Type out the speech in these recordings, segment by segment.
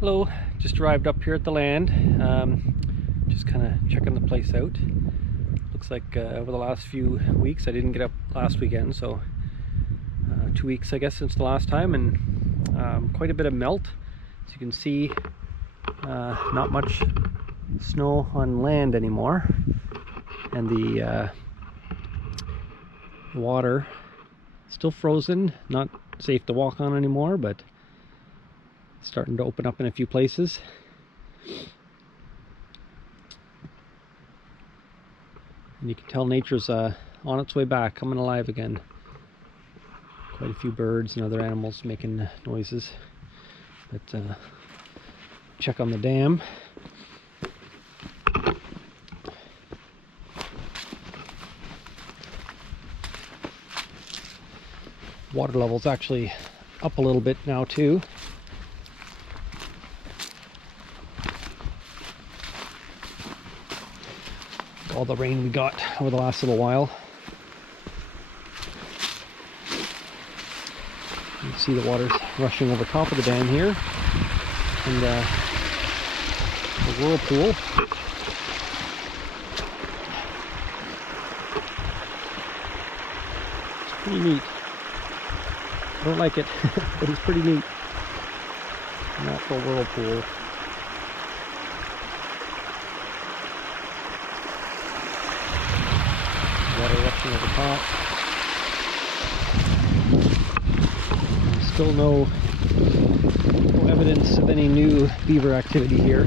Hello, just arrived up here at the land. Just kind of checking the place out. Looks like over the last few weeks, I didn't get up last weekend, so 2 weeks I guess since the last time, and quite a bit of melt. As you can see, not much snow on land anymore, and the water still frozen, not safe to walk on anymore, but starting to open up in a few places. And you can tell nature's on its way back, coming alive again. Quite a few birds and other animals making noises. But check on the dam. Water level's actually up a little bit now too. All the rain we got over the last little while. You can see the water's rushing over top of the dam here, and the whirlpool. It's pretty neat. I don't like it, but it's pretty neat. A natural whirlpool. Water rushing over top. Still no evidence of any new beaver activity here.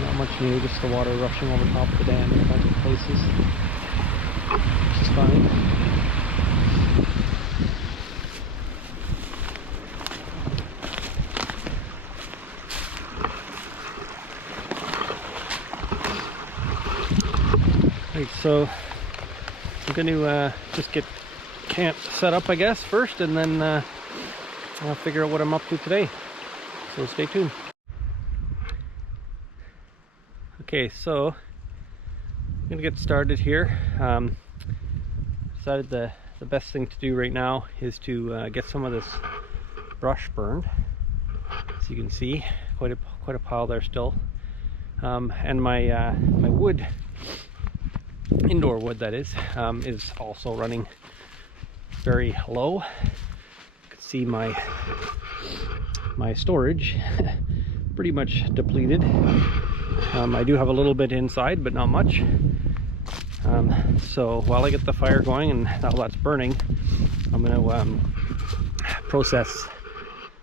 Not much new, just the water rushing over top of the dam in a bunch of places, which is fine. Right, so I'm going to just get camp set up, I guess, first, and then I'll figure out what I'm up to today. So stay tuned. Okay, so I'm going to get started here. Decided the best thing to do right now is to get some of this brush burned. As you can see, quite a pile there still, and my my wood. Indoor wood, that is also running very low. You can see my storage pretty much depleted. I do have a little bit inside, but not much. So while I get the fire going and while that's burning, I'm going to process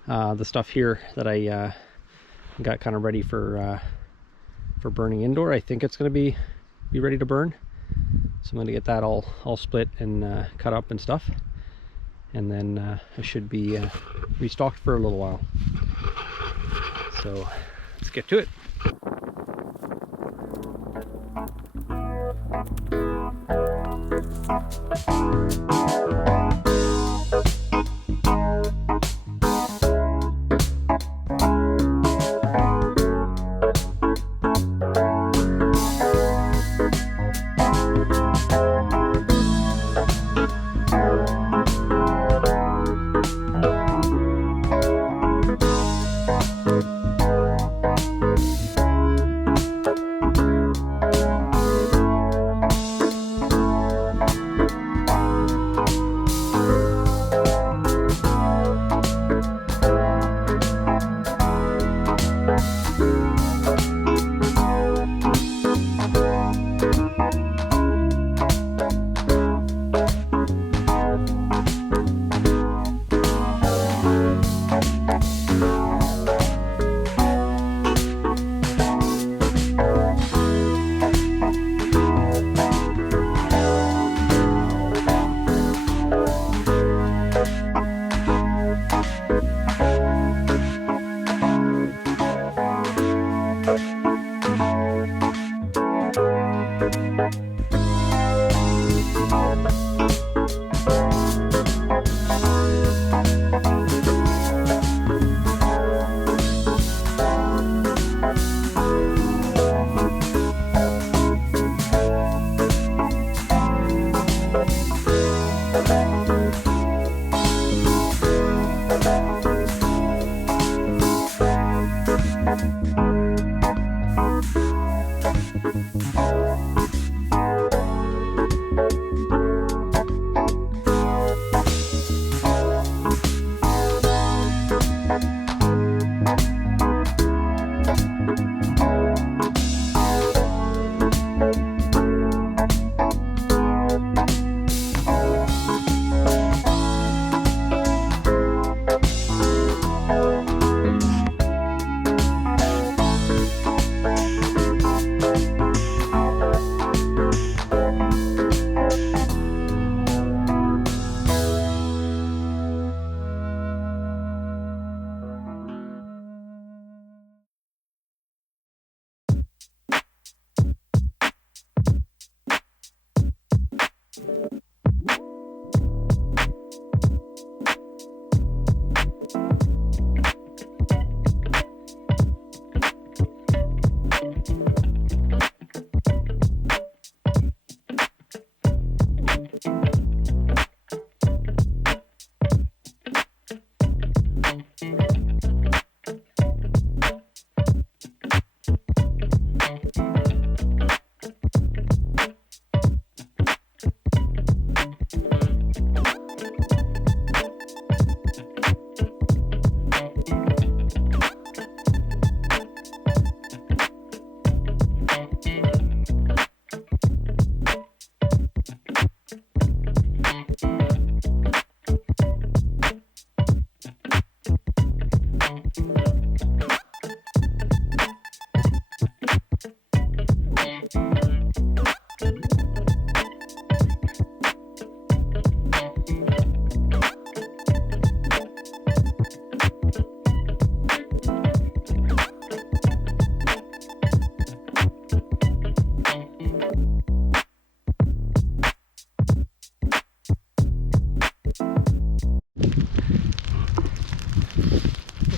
the stuff here that I got kind of ready for burning indoor. I think it's going to be ready to burn. So I'm going to get that all split and cut up and stuff, and then I should be restocked for a little while. So let's get to it.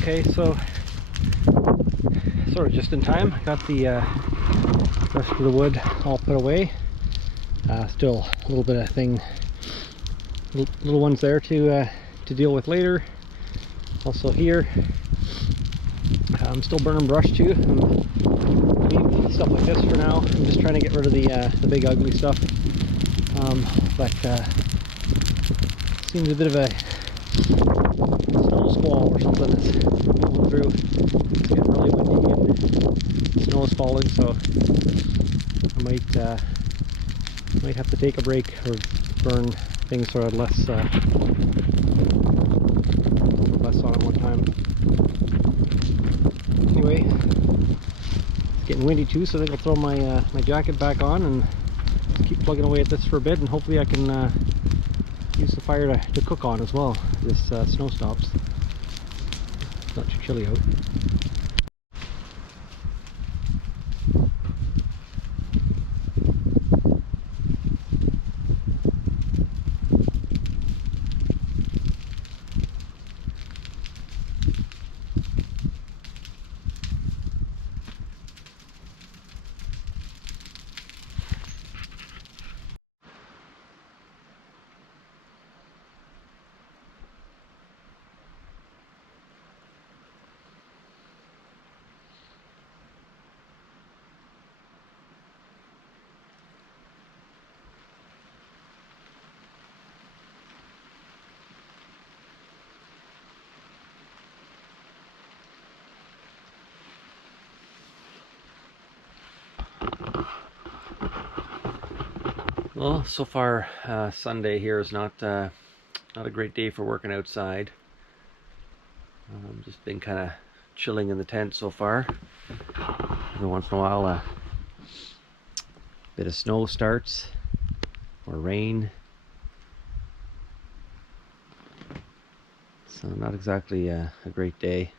Okay, so sort of just in time, got the rest of the wood all put away. Still a little bit of thing, little ones there to deal with later. Also here, I'm still burning brush too. Leave stuff like this for now. I'm just trying to get rid of the big ugly stuff. But seems a bit of a snow squall or something that's going through. It's getting really windy and snow is falling, so I might have to take a break or burn things so I had less on at one time. Anyway, it's getting windy too, so I think I'll throw my my jacket back on and keep plugging away at this for a bit, and hopefully I can use the fire to cook on as well. This snow stops. It's not too chilly out. Well, so far Sunday here is not a great day for working outside. Just been kind of chilling in the tent so far. Every once in a while a bit of snow starts or rain. So not exactly a great day.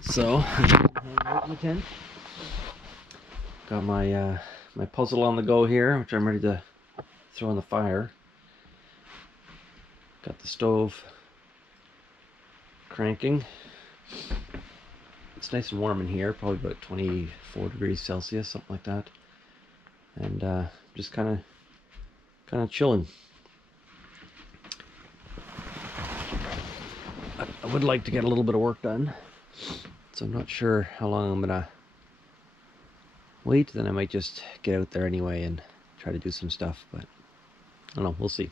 So out in the tent. Got my my puzzle on the go here, which I'm ready to throw in the fire. Got the stove cranking. It's nice and warm in here, probably about 24 degrees Celsius, something like that. And just kind of chilling. I would like to get a little bit of work done, so I'm not sure how long I'm gonna wait. Then I might just get out there anyway and try to do some stuff, but I don't know, we'll see.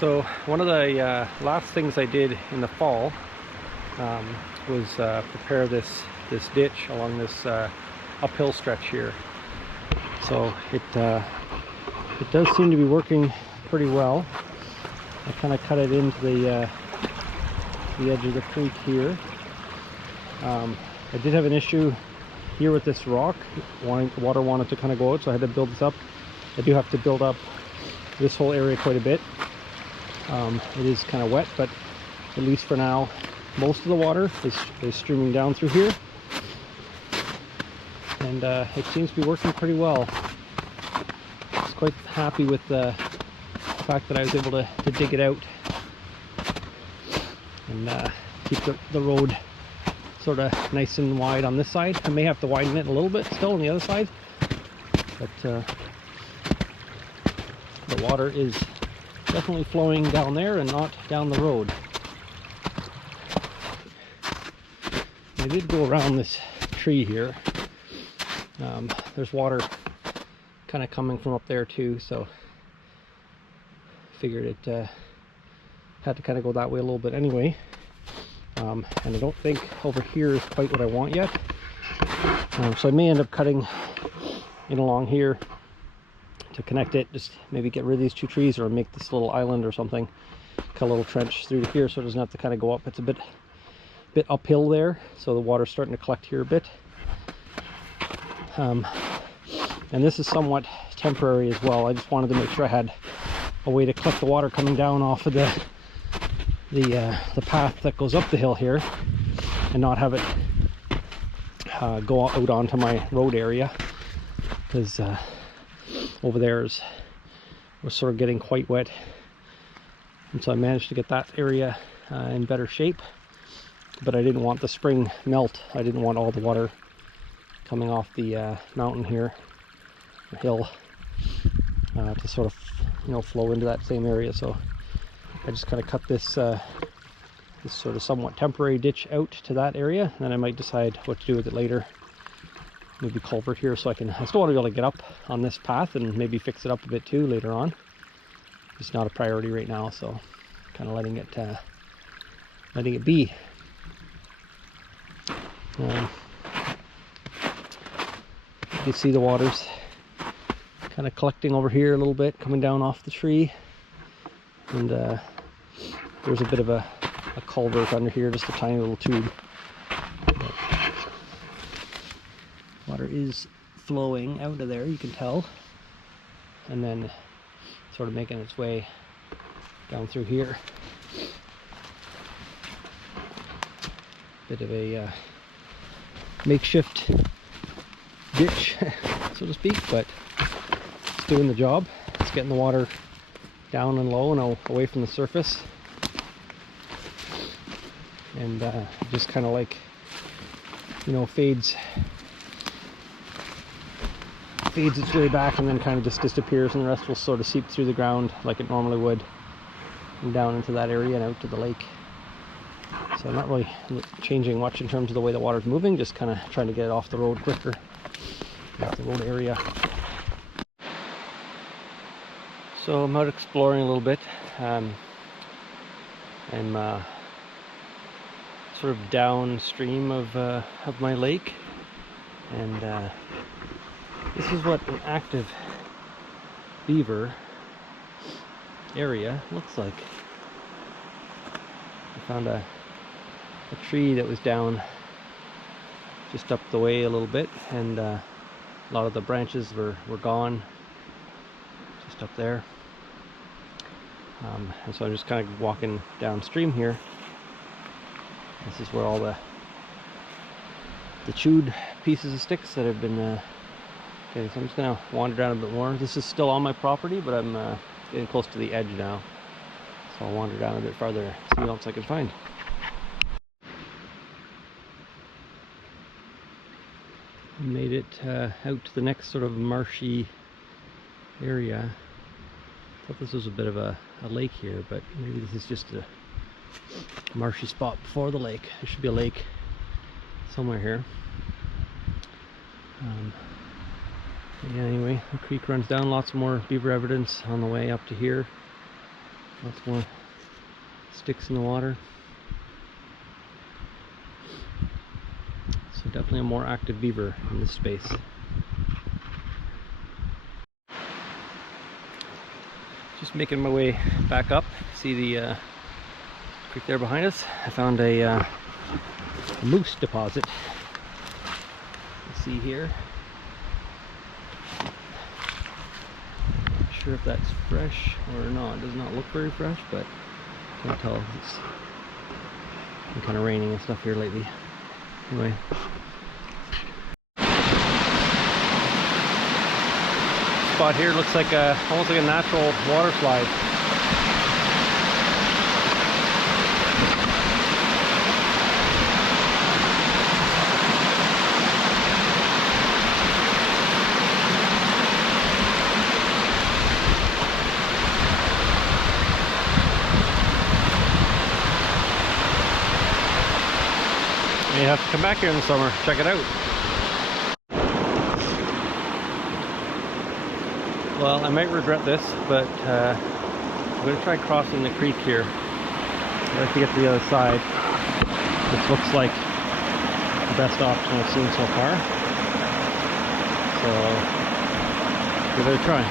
So one of the last things I did in the fall was prepare this ditch along this uphill stretch here. So it does seem to be working pretty well. I kind of cut it into the edge of the creek here. I did have an issue here with this rock. The water wanted to kind of go out, so I had to build this up. I do have to build up this whole area quite a bit. It is kind of wet, but at least for now, most of the water is streaming down through here. And it seems to be working pretty well. I was quite happy with the fact that I was able to dig it out and keep the road sort of nice and wide on this side. I may have to widen it a little bit still on the other side, but the water is definitely flowing down there and not down the road. I did go around this tree here. There's water kind of coming from up there too, so figured it had to kind of go that way a little bit anyway. And I don't think over here is quite what I want yet. So I may end up cutting in along here to connect it, just maybe get rid of these two trees or make this little island or something, cut a little trench through here so it doesn't have to kind of go up. It's a bit uphill there, so the water's starting to collect here a bit. And this is somewhat temporary as well. I just wanted to make sure I had a way to collect the water coming down off of the path that goes up the hill here and not have it go out onto my road area, because over there was sort of getting quite wet, and so I managed to get that area in better shape. But I didn't want the spring melt. I didn't want all the water coming off the mountain here, the hill, to sort of flow into that same area. So I just kind of cut this this sort of somewhat temporary ditch out to that area, and then I might decide what to do with it later. Maybe culvert here, so I still want to be able to get up on this path and maybe fix it up a bit too later on. It's not a priority right now, so kind of letting it be. You can see the water's kind of collecting over here a little bit, coming down off the tree, and there's a bit of a culvert under here, just a tiny little tube. But water is flowing out of there, you can tell, and then sort of making its way down through here. Bit of a makeshift ditch, so to speak, but it's doing the job. It's getting the water down and low and away from the surface, and just kind of like, fades its way back and then kind of just disappears, and the rest will sort of seep through the ground like it normally would and down into that area and out to the lake. So I'm not really changing much in terms of the way the water's moving, just kind of trying to get it off the road quicker, off the road area. So I'm out exploring a little bit. I'm sort of downstream of my lake, and this is what an active beaver area looks like. I found a tree that was down just up the way a little bit, and a lot of the branches were gone just up there. And so I'm just kind of walking downstream here. This is where all the chewed pieces of sticks that have been okay, so I'm just gonna wander down a bit more. This is still on my property, but I'm getting close to the edge now, so I'll wander down a bit farther, see what else I can find. Made it out to the next sort of marshy area. Thought this was a bit of a lake here, but maybe this is just a marshy spot before the lake. There should be a lake somewhere here. Yeah, anyway, the creek runs down. Lots more beaver evidence on the way up to here. Lots more sticks in the water. So definitely a more active beaver in this space. Just making my way back up. See the creek there behind us? I found a moose deposit. Let's see here. Not sure if that's fresh or not. It does not look very fresh, but can't tell. It's been kind of raining and stuff here lately. Anyway. Spot here looks like almost like a natural water slide. You have to come back here in the summer, check it out. Well, I might regret this, but I'm going to try crossing the creek here. I'd like to get to the other side. This looks like the best option I've seen so far. So, give it a try.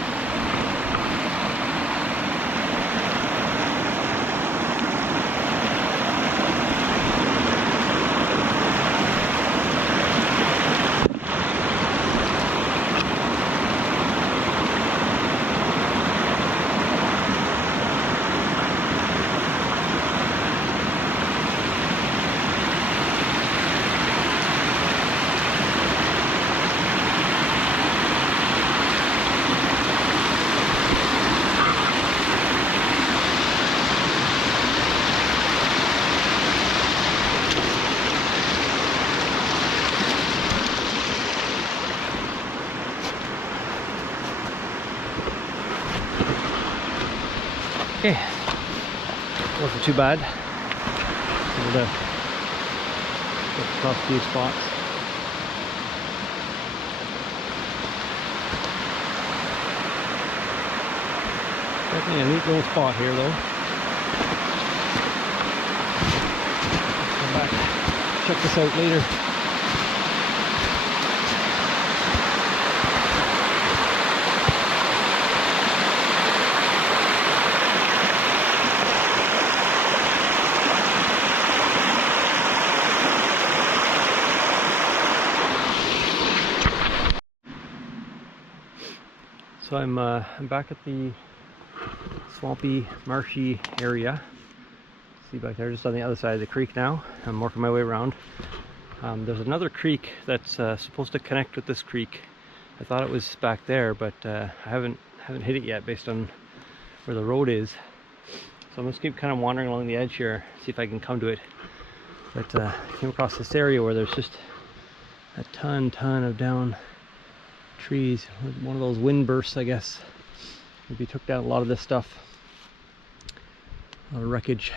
Okay, wasn't too bad. Able to get across a few spots. Definitely a neat little spot here, though. Come back, check this out later. So I'm back at the swampy, marshy area. See back there, just on the other side of the creek now. I'm working my way around. There's another creek that's supposed to connect with this creek. I thought it was back there, but I haven't hit it yet based on where the road is. So I'm just keep kind of wandering along the edge here, see if I can come to it. But I came across this area where there's just a ton of down trees. One of those wind bursts, I guess. Maybe took down a lot of this stuff. A lot of wreckage.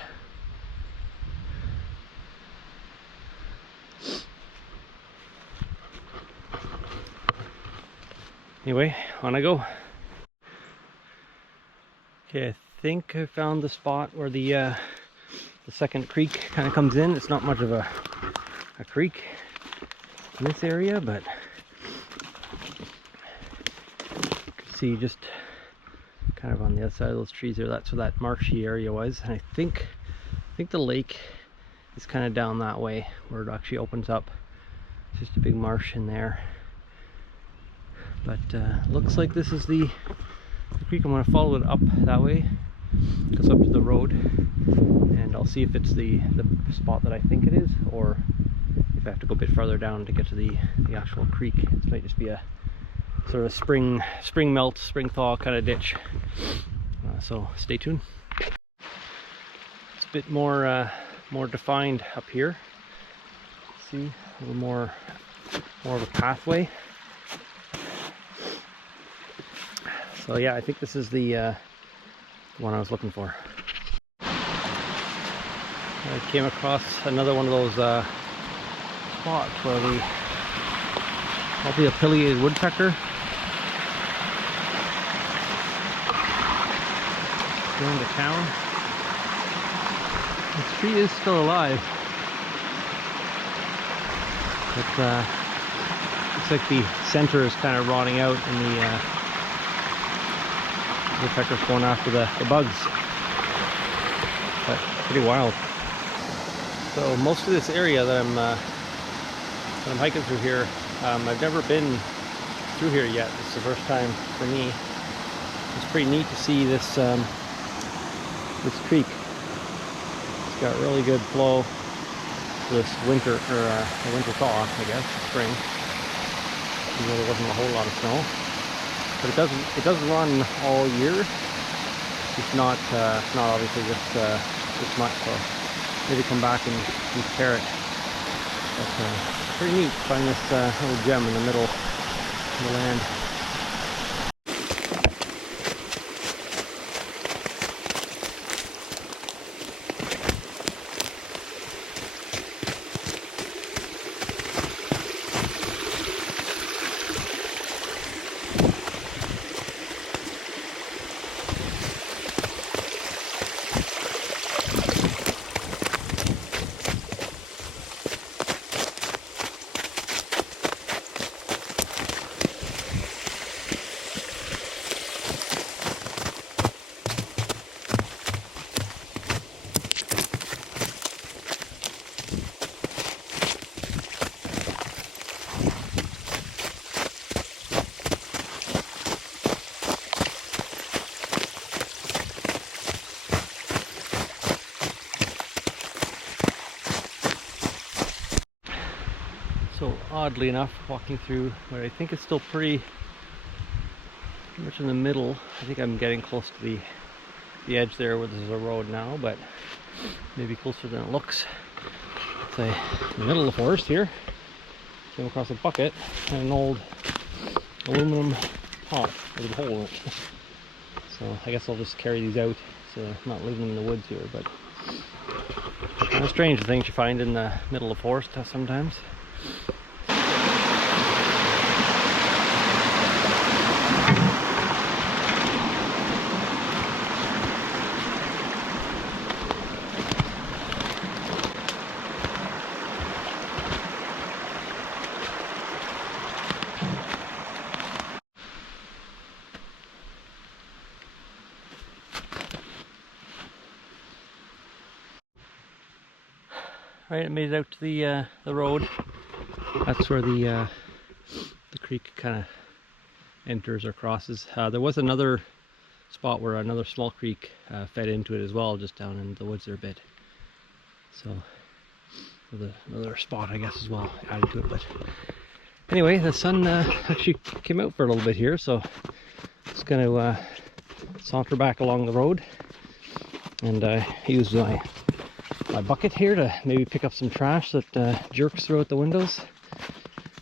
Anyway, on I go. Okay, I think I found the spot where the second creek kind of comes in. It's not much of a creek in this area, but see just kind of on the other side of those trees there, that's where that marshy area was. And I think the lake is kind of down that way where it actually opens up. It's just a big marsh in there. But looks like this is the creek. I'm going to follow it up that way. It goes up to the road, and I'll see if it's the spot that I think it is, or if I have to go a bit farther down to get to the actual creek. It might just be a sort of spring melt, spring thaw kind of ditch. So stay tuned. It's a bit more defined up here. See, a little more of a pathway. So yeah, I think this is the one I was looking for. I came across another one of those spots where the probably a pileated woodpecker going to town. This tree is still alive. But looks like the center is kind of rotting out and the woodpecker's going after the bugs. But pretty wild. So most of this area that I'm hiking through here, I've never been through here yet. This is the first time for me. It's pretty neat to see this this creek. It's got really good flow this winter, or the winter thaw, I guess, spring. Even though there wasn't a whole lot of snow, but it doesn't run all year. It's not obviously this much. So maybe come back and compare it. But pretty neat to find this little gem in the middle of the land. So oddly enough, walking through what I think is still pretty much in the middle. I think I'm getting close to the edge there where there's a road now, but maybe closer than it looks. It's in the middle of the forest here. Came across a bucket and an old aluminum pot with a hole in it. So I guess I'll just carry these out, so I'm not leaving them in the woods here, but kind of strange things you find in the middle of the forest sometimes. Right, I made it out to the road. That's where the creek kind of enters or crosses. There was another spot where another small creek fed into it as well, just down in the woods there a bit. So another spot, I guess, as well added to it. But anyway, the sun actually came out for a little bit here, so just going to saunter back along the road and use my bucket here to maybe pick up some trash that jerks through out the windows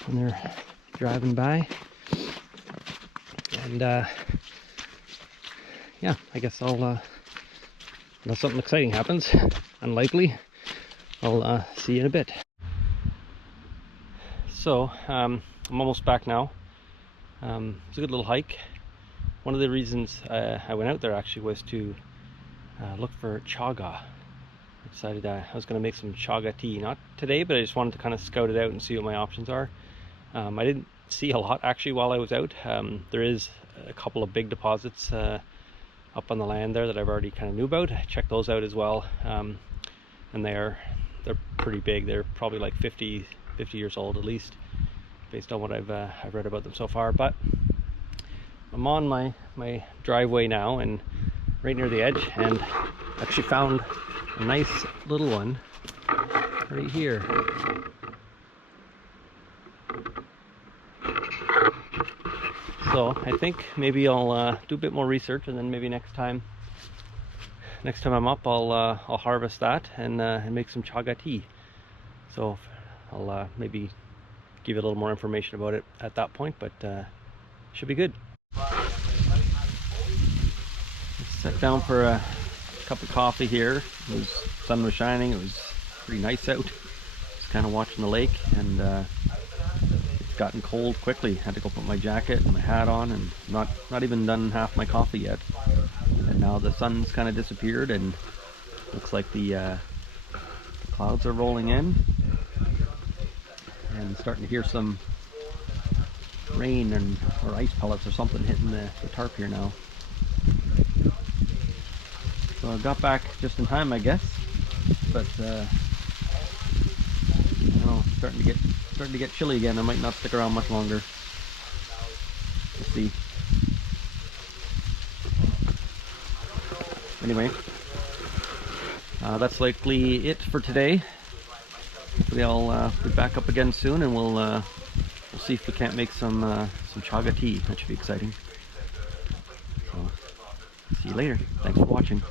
when they're driving by. And yeah, I guess I'll unless something exciting happens, unlikely, I'll see you in a bit. So I'm almost back now. It's a good little hike. One of the reasons I went out there actually was to look for chaga. I decided I was going to make some chaga tea, not today, but I just wanted to kind of scout it out and see what my options are. I didn't see a lot actually while I was out. There is a couple of big deposits up on the land there that I've already kind of knew about. I checked those out as well, and they're pretty big. They're probably like 50 years old at least, based on what I've read about them so far. But I'm on my driveway now and right near the edge, and actually found a nice little one right here. So I think maybe I'll do a bit more research, and then maybe next time I'm up, I'll harvest that and make some chaga tea. So I'll maybe give you a little more information about it at that point, but should be good. Sat down for a cup of coffee here. The sun was shining. It was pretty nice out. Just kind of watching the lake, and it's gotten cold quickly. Had to go put my jacket and my hat on, and not even done half my coffee yet. And now the sun's kind of disappeared, and looks like the clouds are rolling in, and starting to hear some rain or ice pellets or something hitting the tarp here now. So I got back just in time, I guess, but I don't know, starting to get chilly again. I might not stick around much longer. We'll see. Anyway, that's likely it for today. Hopefully I'll be back up again soon, and we'll see if we can't make some chaga tea. That should be exciting. So, see you later. Thanks for watching.